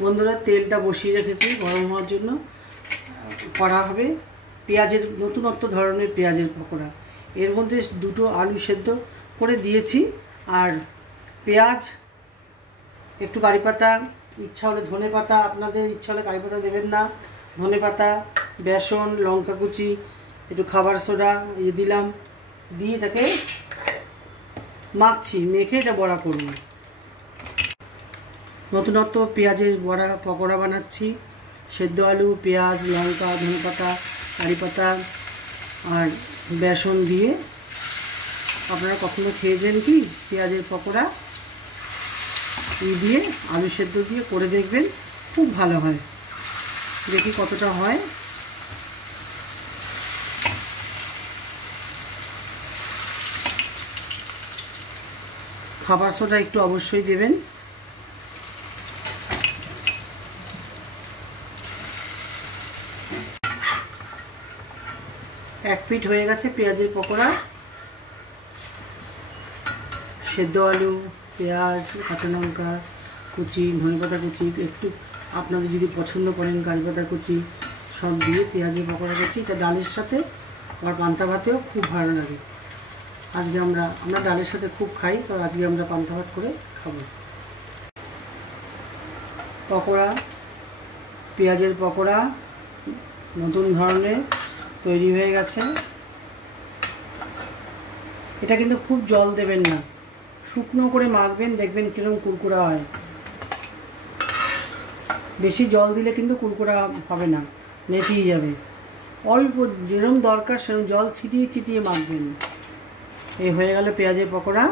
বন্ধুরা তেলটা বসিয়ে রেখেছি গরম হওয়ার জন্য। করা হবে পেঁয়াজের নতুনত্ব ধরনের পেঁয়াজের পকোড়া। এর মধ্যে দুটো আলু সেদ্ধ করে দিয়েছি, আর পেঁয়াজ, একটু কারি পাতা, ইচ্ছা হলে ধনে পাতা, আপনাদের ইচ্ছা হলে কারি পাতা দেবেন না, ধনে পাতা, বেসন, লঙ্কা কুচি, একটু খাবার সোডা দিলাম, দিয়ে এটাকে মাখছি, মেখে এটা বড়া করব। নতুনত্ব পেঁয়াজের বড়া পকোড়া বানাচ্ছি। সেদ্ধ আলু, পেঁয়াজ, লঙ্কা, ধনে পাতা, কারি পাতা আর বেসন দিয়ে। আপনারা কখনো খেয়েছেন কি পেঁয়াজের পকোড়া? দিয়ে আলু সেদ্ধ দিয়ে করে দেখবেন, খুব ভালো হয়। দেখি কতটা হয়। খাবার সোডা একটু অবশ্যই দেবেন। এক পিঠ হয়ে গেছে পেঁয়াজের পকোড়া। সেদ্ধ আলু, পেঁয়াজ, কাঁচা লঙ্কা কুচি, ধনেপাতা কুচি, একটু আপনাদের যদি পছন্দ করেন কারি পাতা কুচি, সব দিয়ে পেঁয়াজের পকোড়া করছি। এটা ডালের সাথে আর পান্তা ভাতেও খুব ভালো লাগে। আজকে আমরা ডালের সাথে খুব খাই, তো আজকে আমরা পান্তা ভাত করে খাবো। পকোড়া, পেঁয়াজের পকোড়া নতুন ধরনের তৈরি হয়ে গেছে। এটা কিন্তু খুব জল দেবেন না, শুকনো করে মাখবেন, দেখবেন কিরকম কুরকুরা হয়। বেশি জল দিলে কিন্তু কুরকুরা হবে না, নেতিয়ে যাবে। অল্প যেরকম দরকার সেরকম জল ছিটিয়ে ছিটিয়ে মাখবেন। এই হয়ে গেল পেঁয়াজের পকোড়া।